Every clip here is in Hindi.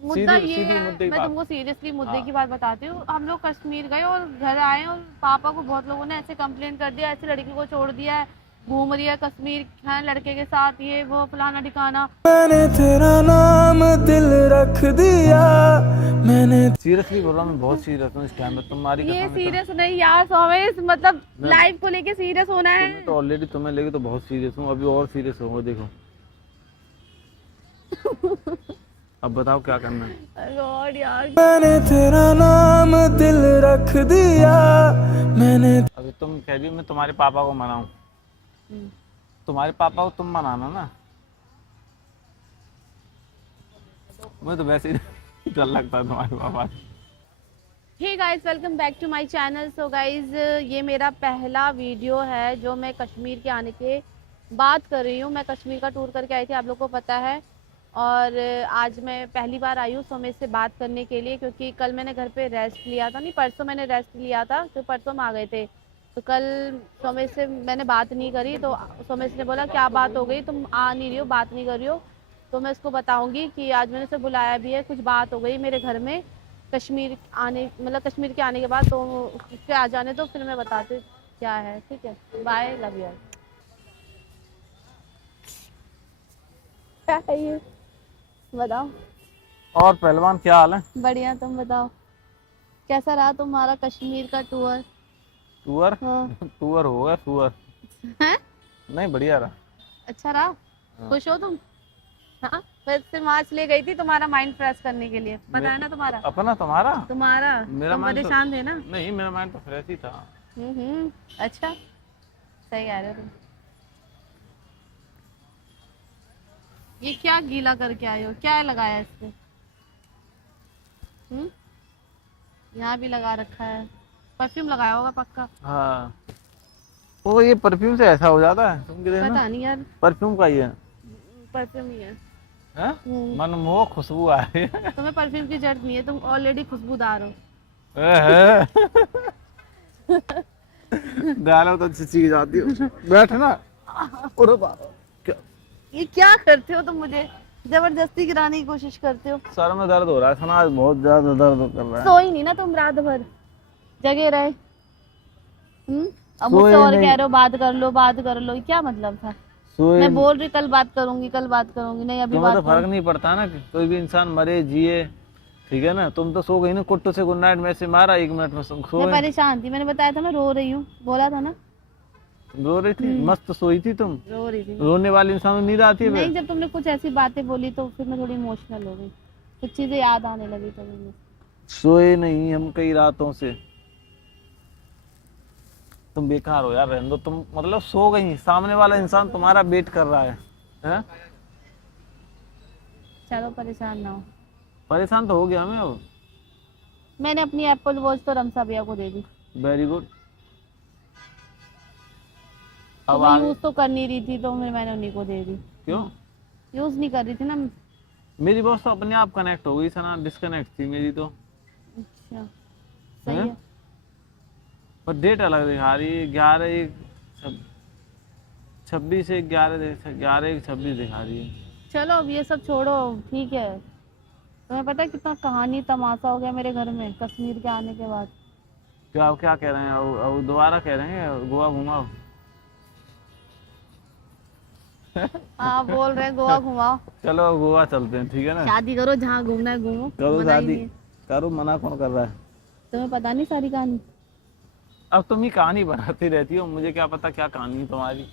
मुद्दा ये सीधी है, मुद्दे की मैं बात। तुमको सीरियसली मुद्दे हाँ। की बात बताती हूँ। हम लोग कश्मीर गए और घर आए और पापा को बहुत लोगों ने ऐसे कंप्लेन कर दिया, ऐसे लड़की को छोड़ दिया है, घूम रही है कश्मीर है लड़के के साथ, ये वो फलाना ठिकाना। मैंने तेरा नाम दिल रख दिया, मैंने सीरियसली बोल रहा हूँ, मैं बहुत सीरियस हूँ इस टाइम पे, तुम्हारी ये कसम। सीरियस नहीं यार सोमेश, मतलब मैं लाइफ को लेके सीरियस होना है। तुम्हें तो ऑलरेडी तुम्हें लेके तो बहुत सीरियस हूँ, अभी और सीरियस होगा देखो। अब बताओ क्या करना है। गॉड यार, मैंने तेरा नाम दिल रख दिया, मैंने अभी तुम कह रही हो मैं तुम्हारे पापा को मनाऊं, तुम्हारे पापा को तुम मनाना ना, मुझे तो वैसे ही डर लगता है तुम्हारे पापा से। Hey guys, welcome back to my channel. So guys, ये मेरा पहला वीडियो है जो मैं कश्मीर के आने के बाद कर रही हूँ। मैं कश्मीर का टूर करके आई थी, आप लोगों को पता है। और आज मैं पहली बार आई हूँ सोमेश से बात करने के लिए, क्योंकि कल मैंने घर पे रेस्ट लिया था, नहीं परसों मैंने रेस्ट लिया था, तो परसों हम आ गए थे। तो कल सोमेश से मैंने बात नहीं करी, तो सोमेश ने बोला क्या बात हो गई, तुम आ नहीं रही हो, बात नहीं कर रही हो। तो मैं उसको बताऊंगी कि आज मैंने उसे बुलाया भी है, कुछ बात हो गई मेरे घर में कश्मीर आने, मतलब कश्मीर के आने के बाद। तो उसके आ जाने तो फिर मैं बताती हूँ क्या है, ठीक है। Bye, love you. क्या है ये, बताओ। और पहलवान क्या हाल है? बढ़िया, तुम बताओ कैसा रहा तुम्हारा कश्मीर का टूर? टूर? हाँ। टूर होगा टूर। हैं? नहीं बढ़िया रहा। अच्छा रहा? हाँ। खुश हो तुम? हाँ, मैं सिर्फ वहाँ इसलिए गई थी तुम्हारा माइंड फ्रेश करने के लिए, पता है ना तुम्हारा। अपना तुम्हारा तुम्हारा मेरा तुम माइंड तो परेशान थे ना। नहीं, मेरा माइंड तो फ्रेश ही था। अच्छा, सही कह रहे हो तुम। ये क्या गीला करके आए हो, क्या लगाया इस पे? यहाँ भी लगा रखा है, परफ्यूम लगाया होगा पक्का। हाँ, वो ये परफ्यूम से ऐसा हो जाता है, तुम गिरे ना, पता नहीं यार, परफ्यूम का ही है। परफ्यूम ही है। हैं? हम्म। मनमोहक खुशबू आ रही है। तुम्हें परफ्यूम की जरूरत नहीं है, तुम ऑलरेडी खुशबूदार हो। डायलॉग तो अच्छी सीख जाती हो। बैठ ना। अरे बाप, क्या ये क्या करते हो तुम, मुझे जबरदस्ती गिराने की कोशिश करते हो। सर में दर्द हो रहा है सना, आज बहुत ज्यादा दर्द कर रहा है। सोई नहीं ना तुम रात भर, जगे रहे। अब सोए मुझसे और नहीं। कह रहे हो बात कर लो, बात कर लो, क्या मतलब था? सोए मैं बोल रही कल बात करूंगी, कल बात करूंगी, नहीं अभी तुम्हें बात तो फर्क करूंगी। नहीं पड़ता ना कि कोई भी इंसान मरे जिए, ठीक है ना। तुम तो सो गई ना, कुट्टू से गुड नाइट मैसेज मारा 1 मिनट में सो मैं गए। परेशान थी, मैंने बताया था मैं रो रही हूँ, बोला था ना। रो रही थी? मस्त सोई थी तुम? रो रही थी रोने वाले इंसान को नींद आती है नहीं, फिर? जब तुमने कुछ ऐसी बातें बोली तो फिर मैं थोड़ी इमोशनल हो गई, कुछ चीजें याद आने लगी तो मैंने। सोए नहीं हम कई रातों से। तुम बेकार हो यार, रहने दो तुम, मतलब सो गई, सामने वाला इंसान तुम्हारा वेट कर रहा है, हैं? चलो परेशान ना हो। परेशान तो हो गया मैं अब। मैंने अपनी एप्पल वॉच तो रमसा भैया को दे दी। Very good. तो अब वो आगे यूज तो कर नहीं रही थी, तो फिर मैंने उन्हीं को दे दी। क्यों? यूज नहीं कर रही थी ना। मेरी बॉस तो अपने आप कनेक्ट हो गई सना, डिस्कनेक्ट थी मेरी तो। अच्छा, सही हैं? है। पर डेट अलग दिखा रही है, 11/26 दिखा रही है। चलो अब ये सब छोड़ो, ठीक है। तुम्हें पता है कितना कहानी तमाशा हो गया मेरे घर में कश्मीर के आने के बाद। क्या क्या कह रहे हैं? अब दोबारा कह रहे हैं गोवा घुमाओ। हाँ, बोल रहे हैं गोवा घुमाओ। चलो अब गोवा चलते हैं, ठीक है ना। शादी करो, जहाँ घूमना है घूमो, करो मना ही शादी, नहीं है। करो, मना कौन कर रहा है? तुम्हें पता नहीं सारी कहानी? अब तुम ही कहानी बनाती रहती हो, मुझे क्या पता क्या कहानी है तुम्हारी।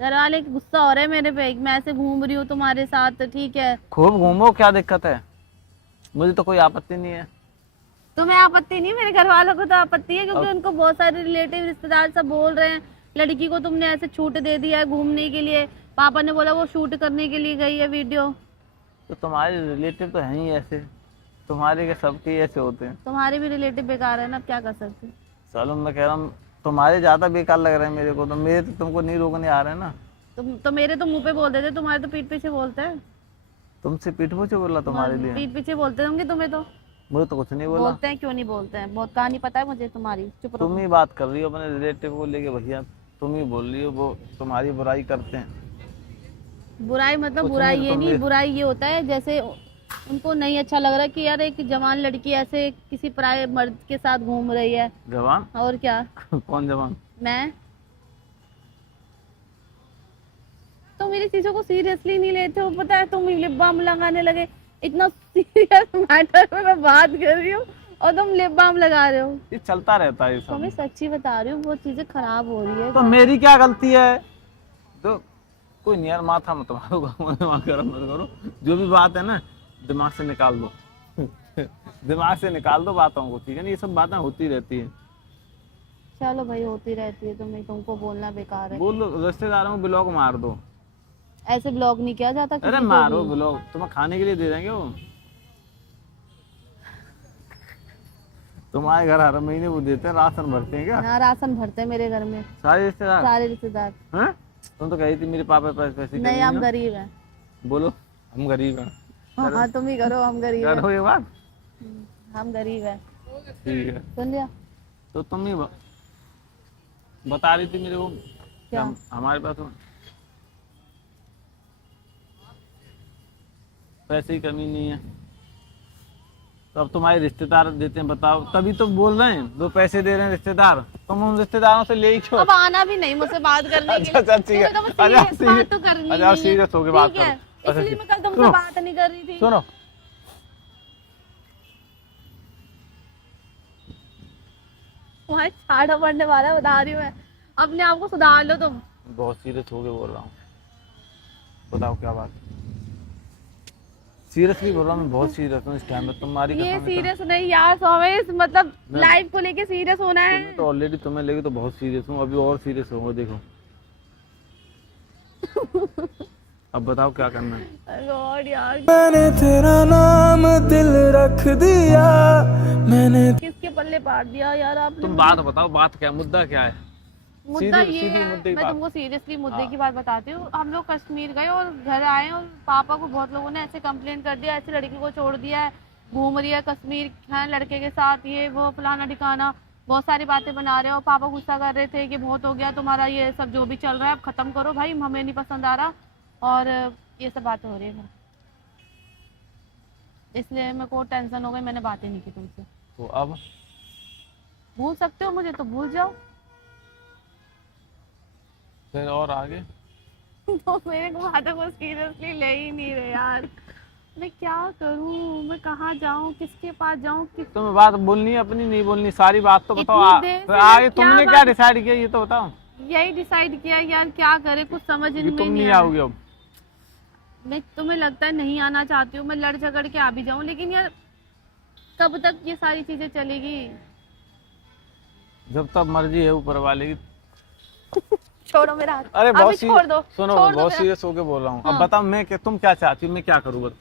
घर वाले गुस्सा हो रहे हैं मेरे पे, मैं ऐसे घूम रही हूँ तुम्हारे साथ, ठीक है। खूब घूमो, क्या दिक्कत है, मुझे तो कोई आपत्ति नहीं है। तुम्हें आपत्ति नहीं, मेरे घर वालों को तो आपत्ति है, क्योंकि अब- उनको बहुत सारे रिलेटिव रिश्तेदार सब बोल रहे हैं लड़की को तुमने ऐसे छूट दे दिया है घूमने के लिए। पापा ने बोला वो शूट करने के लिए गई है वीडियो। तो तुम्हारे रिलेटिव तो हैं ही ऐसे, तुम्हारे के सबके ही ऐसे होते हैं। तुम्हारे भी रिलेटिव बेकार है ना, अब क्या कर सकते हैं। चलो मैं कह रहा हूँ तुम्हारे ज्यादा बेकार लग रहे हैं मेरे को, तो मेरे तो तुमको नहीं रोकने आ रहे हैं ना। तुम तो मेरे तो मुंह पे बोल देते, तुम्हारे तो पीठ पीछे बोलते हैं। तुमसे पीठ पूछे बोला तुम्हारे लिए? पीठ पीछे बोलते होंगे तुम्हें तो। मुझे तो कुछ नहीं बोला। बोलते हैं, क्यों नहीं बोलते हैं, बहुत कहानी पता है मुझे तुम्हारी, चुप तुम रहो। ही बात कर रही हो अपने रिलेटिव को लेके भैया, तुम ही बोल रही हो वो तुम्हारी बुराई करते हैं। बुराई मतलब कुछ बुराई नहीं, ये तुम नहीं, भी- बुराई ये होता है जैसे उनको नहीं अच्छा लग रहा कि यार एक जवान लड़की ऐसे किसी पराये मर्द के साथ घूम रही है। जवान? और क्या। कौन जवान? मैं। तो मेरी चीजों को सीरियसली नहीं लेते हो, पता है। तुम लिप बाम लगाने लगे, इतना सीरियस मैटर में मैं बात कर रही हूँ और तुम लिप बाम लगा रहे हो। ये चलता रहता है ये तो मैं सब। सच्ची बता रही हूँ, वो चीजें खराब हो रही है। तो मेरी क्या गलती है? तो कोई नहीं यार, माथा मत मारो, दिमाग गरम मत करो। जो भी बात है ना, दिमाग से निकाल दो। दिमाग से निकाल दो बातों को, ठीक है ना। ये सब बातें होती रहती है। चलो भाई, होती रहती है, तुमको बोलना बेकार है। बोल दो, रिश्तेदारों को ब्लॉक मार दो। ऐसे ब्लॉग नहीं किया जाता अरे किसी को मारो भी। ब्लॉक, तुम्हें खाने के लिए दे देंगे वो। तुम्हारे घर हर महीने वो देते हैं, राशन भरते हैं क्या? हाँ, राशन भरते हैं मेरे घर में सारे रिश्तेदार? सारे रिश्तेदार। हाँ? तुम तो कही थी मेरे पापा पैसे की नहीं, कमी हम है। गरीब हैं। बोलो हम गरीब हैं। हाँ, तुम ही करो, हम गरीब हैं। करो ये बात। हम गरीब हैं। ठीक है, सुन लिया। तो तुम ही बता रही थी मेरे को क्या? हमारे पास पैसे की कमी नहीं है। तो अब तुम्हारे रिश्तेदार देते हैं, बताओ। तभी तो बोल रहे हैं, दो पैसे दे रहे हैं रिश्तेदार, तुम उन रिश्तेदारों से ले ही क्यों? अब आना भी नहीं मुझसे बात करने के लिए। अच्छा ठीक है। तुम्हें तो बस serious बात तो करनी अच्छा नहीं है। सीरियस होके बात ठीक है, करो। इसलिए मैं कल तुमसे सुनो। बात नहीं कर रही थी। सुनो, तुम्हारे छाड़ा पड़ने वाला है, बता रही हूँ मैं। अपने आप को सुधार लो तुम। बहुत सीरियस होके बोल रहा हूँ, बताओ क्या बात। सीरियसली बोल रहा हूँ, मैं बहुत सीरियस हूँ इस टाइम पे, तुम्हारी ये कसम। सीरियस नहीं यार सोमेश, मतलब मैं- लाइफ को लेके सीरियस होना है। मैं तो ऑलरेडी तुम्हें लेके तो बहुत सीरियस हूँ, अभी और सीरियस होगा, देखो। अब बताओ क्या करना है। गॉड यार, मैंने तेरा नाम दिल रख दिया, मैंने किसके पल्ले पाट दिया यार आपने। तुम बात बताओ, बात क्या है, मुद्दा क्या है? मुद्दा ये सीधी है, मुद्दे की मैं बात। तुमको सीरियसली मुद्दे हाँ। की बात बताती हूँ। हम लोग कश्मीर गए और घर आए और पापा को बहुत लोगों ने ऐसे कंप्लेंट कर दिया, ऐसे लड़की को छोड़ दिया है, घूम रही है कश्मीर है लड़के के साथ, ये वो फलाना ठिकाना, बहुत सारी बातें बना रहे हो। पापा गुस्सा कर रहे थे कि बहुत हो गया तुम्हारा ये सब जो भी चल रहा है, अब खत्म करो भाई, हमें नहीं पसंद आ रहा। और ये सब बातें हो रही है, इसलिए मेरे को टेंशन हो गई, मैंने बातें नहीं की तुमसे। तो अब भूल सकते हो मुझे तो भूल जाओ। फिर और आगे? तो मेरे को बातों को सीरियसली ले ही नहीं रहे यार। मैं क्या करूं, मैं कहाँ जाऊं, किसके पास जाऊं, तुम्हें बात बोलनी है अपनी, नहीं बोलनी, सारी बात तो बताओ। इतनी देर से फिर आगे मैं क्या तुमने क्या बात- डिसाइड किया ये तो बताओ। यही डिसाइड किया यार, क्या करे, कुछ समझ कि में तुम नहीं नहीं आ रहा। आओगे अब? मैं, तुम्हें लगता है नहीं आना चाहती हूँ, मैं लड़ झगड़ के आ भी जाऊं, लेकिन यार कब तक ये सारी चीजें चलेगी। जब तक मर्जी है ऊपर वाले की। छोड़ो मेरा हाथ, अरे अभी बहुत छोड़ दो, सुनो, छोड़ दो बहुत मेरा। सीरियस होके बोल रहा हूँ। अब हाँ। बताओ मैं क्या, तुम क्या चाहती हो, मैं क्या करूँ बस।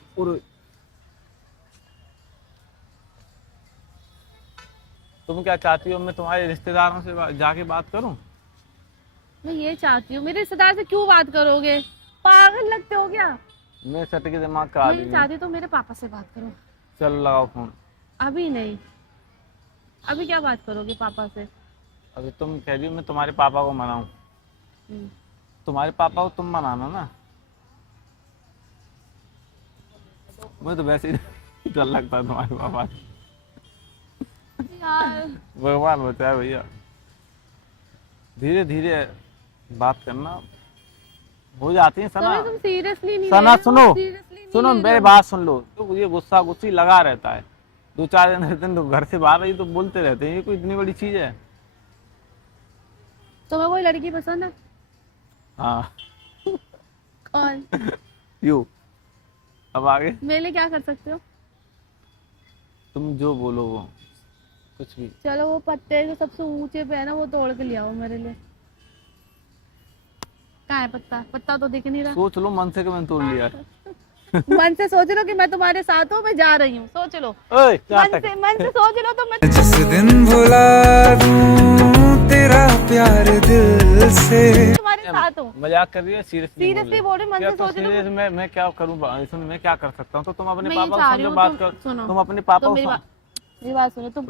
तुम क्या चाहती हो, मैं तुम्हारे रिश्तेदारों से जाके बात करूं? मैं ये चाहती हूँ, मेरे रिश्तेदार से क्यों बात करोगे, पागल लगते हो क्या। मैं सट के दिमाग का मैं आदमी ये हूं। चाहती तो मेरे पापा से बात करो। चल लगाओ फोन। अभी नहीं, अभी क्या बात करोगे पापा से। अभी तुम कह रही हो मैं तुम्हारे पापा को मनाऊं। हम्म। तुम्हारे पापा को तुम मनाना ना, मुझे तो वैसे ही डर लगता है तुम्हारे पापा से। यार भगवान बचाए भैया। धीरे धीरे बात करना, हो जाती है सना। तुम सीरियसली नहीं सना ले रहे हो, सुनो, seriously नहीं सुनो ले रहे मेरी हो। बात सुन लो। तो ये गुस्सा गुस्सी लगा रहता है, 2-4 दिन रहते हैं तो घर से बाहर ये तो बोलते रहते हैं, ये कोई इतनी बड़ी चीज है? तुम्हें कोई लड़की पसंद है? हाँ। कौन? यू। अब आगे मेरे लिए क्या कर सकते हो? तुम जो बोलो वो, कुछ भी। चलो वो पत्ते जो सबसे ऊंचे पे है ना, वो तोड़ के ले आओ मेरे लिए। कहाँ है पत्ता? पत्ता तो दिख नहीं रहा। सोच लो मन से कि मैंने तोड़ लिया है। मन से सोच लो कि मैं तुम्हारे साथ हूँ, मैं जा रही हूँ, सोच लो। ओए, क्या तक? मन से सोच लो तो मैं जिस दिन भुला दूं तेरा प्यार दिल से। तुम्हारे साथ हूँ। मजाक कर रही है? सीरियसली सीरियसली बोल रही हूँ, मन से सोच लो। मैं क्या करूँ इसमें, मैं क्या कर सकता हूँ? तो तुम अपने मैं ये पापा चाह को रही समझो, हूँ, बात तुम कर। सुनो। तुम अपने पापा तो को मेरी बात सुनो, तुम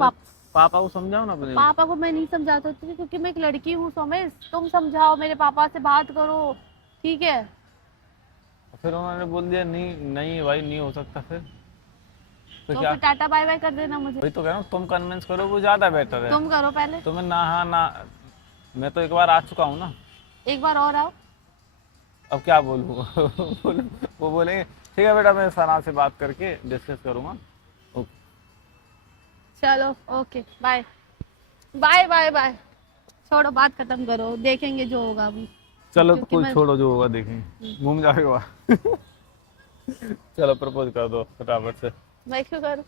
पापा को समझाओ ना अपने। पापा को मैं नहीं समझाता क्योंकि मैं एक लड़की हूँ सोमेश। तुम समझाओ, मेरे पापा से बात करो, ठीक है? फिर उन्होंने बोल दिया नहीं नहीं भाई नहीं हो सकता, फिर तो तो क्या फिर टाटा बाय बाय कर देना मुझे। वही तो कह रहा हूँ, तुम कन्विंस करो वो ज्यादा बेटर है। तुम करो पहले, तुम्हें ना, हाँ ना, मैं तो एक बार आ चुका हूँ ना, एक बार और आओ। अब क्या बोलूँ वो बोलेंगे ठीक है बेटा, मैं सना से बात करके डिस्कस करूंगा। ओके। चलो okay bye bye bye bye. छोड़ो, बात खत्म करो, देखेंगे जो होगा अभी। चलो क्योंकि कोई मैं छोड़ो, जो होगा देखेंगे, घूम जाएगा चलो प्रपोज कर दो फटाफट से। मैं क्यों करूँ?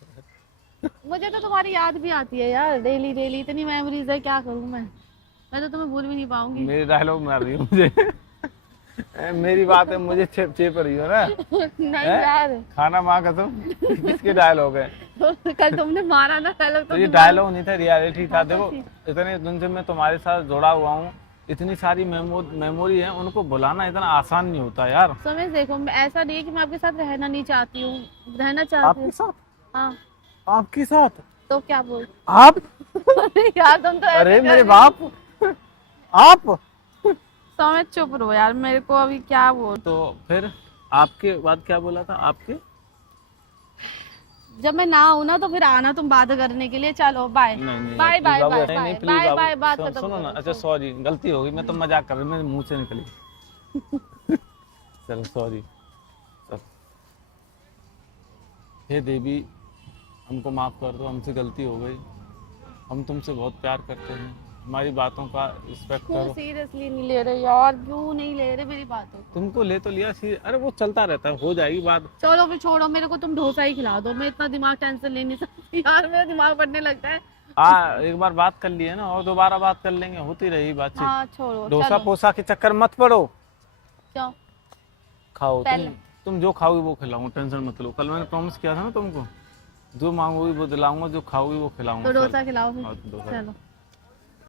मुझे तो तुम्हारी याद भी आती है यार, डेली डेली इतनी मेमोरीज है, क्या करूँ मैं तो तुम्हें भूल भी नहीं पाऊंगी। मेरी डायलॉग मार रही हो मुझे मेरी बात है, मुझे चेप रही हो ना। नहीं हैं? यार खाना माँ कसम किसके डायलॉग है? कल तुमने मारा ना डायलॉग, तो ये डायलॉग नहीं था, रियलिटी था। देखो इतने दिन से मैं तुम्हारे साथ जुड़ा हुआ हूँ, इतनी सारी मेमोरी है, उनको भुलाना इतना आसान नहीं होता यार। समझ देखो, ऐसा नहीं है कि मैं आपके साथ रहना नहीं चाहती हूँ, रहना चाहती आपके हूँ। साथ? हाँ आपके साथ? तो क्या बोल आप? यार तुम तो ऐसे अरे कर मेरे रही बाप आप। हो। समझ चुप रहो यार, मेरे को अभी क्या बोल। तो फिर आपके बाद क्या बोला था? आपके जब मैं ना हूं ना तो फिर आना तुम बात करने के लिए। चलो बाय नहीं नहीं बाय please बाय बाबू, बाय नहीं नहीं बाय प्लीज बाय बाबू, बाय, बात खत्म सुनो ना। करो। अच्छा सॉरी, गलती हो गई, मैं तो मजाक कर रहा हूँ, मेरे मुंह से निकली चलो सॉरी। चल हे देवी, हमको माफ कर दो, हमसे गलती हो गई, हम तुमसे बहुत प्यार करते हैं, हमारी बातों का रिस्पेक्ट क्यों करो। सीरियसली नहीं ले रहे यार, क्यों नहीं ले रहे मेरी बातों को? तुमको ले तो लिया सी, अरे वो चलता रहता है, हो जाएगी बात। चलो फिर छोड़ो, मेरे को तुम डोसा ही खिला दो, मैं इतना दिमाग टेंशन ले नहीं सकती यार, मेरा दिमाग बढ़ने लगता है। एक बार बात कर लिए ना, और दोबारा बात कर लेंगे, होती रही बातचीत। हाँ छोड़ो, डोसा चलो पोसा के चक्कर मत पड़ो, क्यों? खाओ पहले। तुम जो खाओगी वो खिलाऊंगा, टेंशन मत लो। कल मैंने प्रॉमिस किया था ना तुमको, जो मांगोगी वो दिलाऊंगा, जो खाओगी वो खिलाऊंगा। तो डोसा खिलाओ फिर। हाँ, तो डोसा। चलो